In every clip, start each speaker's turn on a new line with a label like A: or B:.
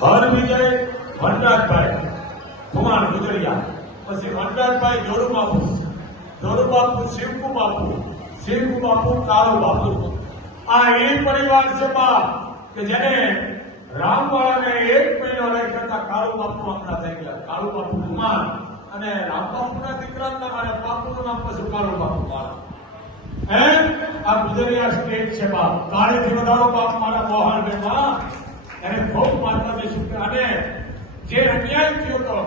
A: હર વિજય વનરાજભાઈ કુમાર ગુજરિયા. પછી વનરાજભાઈ જોરુ બાપુ જોરુ બાપુ શિવકુ બાપુ શિવકુ બાપુ કાળુ બાપુ આ એ પરિવાર છે બાપ, કે જેને રામવાળાને એક મહિનો લઈ હતા કાળુ બાપુ આપણા થઈ ગયા. કાળુ બાપુ કુમાર અને રામ બાપુના હતા અને બાપુનું નામ પછી કાળુ બાપુ. મારા હે આ ગુજરિયા સ્ટેટ છે બાપ. કાળીથી વધારો બાપ મારા મોહન બેમાં એને ખૂબ માતાજી શુક્ર અને જે અન્યાય થયો તો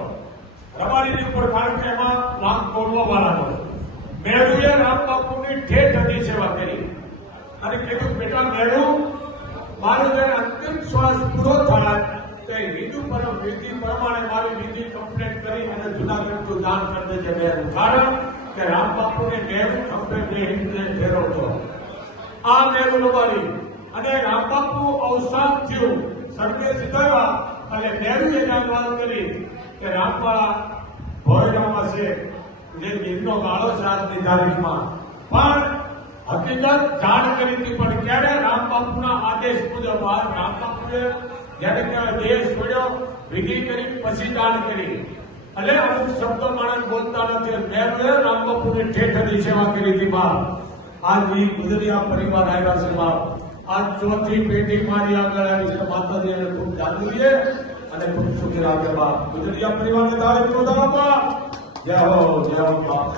A: રબારીની ઉપર કારણ કે એમાં નામ તોડવા વાળા હોય મેળુએ રામ બાપુની ઠેઠ હતી સેવા કરી અને કીધું, બેટા મેળુ મારો જે અંતિમ શ્વાસ પૂરો થાય તે હિન્દુ પરમ વિધિ પ્રમાણે મારી વિધિ કમ્પ્લીટ કરી અને જુનાગઢનું દાન કરી દેજે મેળુ કારણ કે રામ બાપુને મેળુ ખંભે બે હિન્દુને ફેરવતો આ મેળુ રબારી. અને રામ બાપુ અવસાન થયું. સંદેશ થયા અને નેહરુએ એના વાત કરી કે રામવાળા ભોયડામાં છે, જે ગીરનો ગાળો છે આજની તારીખમાં. પણ હકીકત જાણ કરી હતી, પણ ક્યારે રામ બાપુના આદેશ મુજબ, આ રામ બાપુએ જ્યારે કહેવાય દેશ છોડ્યો વિધિ કરી, પછી દાન કરી. એટલે અમુક શબ્દો માણસ બોલતા નથી. મેં રામ બાપુની ઠેઠની સેવા કરી હતી, બાપ. આજ એ ગુજરિયા પરિવાર આવ્યા છે, બાપ. આજ ચોથી પેઢી મારી આગળ આવી છે. માતાજી એને ખૂબ જાગવીએ અને ખૂબ સુખી રાખે બાપ. ગુજરાતી પરિવારને તારીખ બાપ જય હો જય હો બાપ.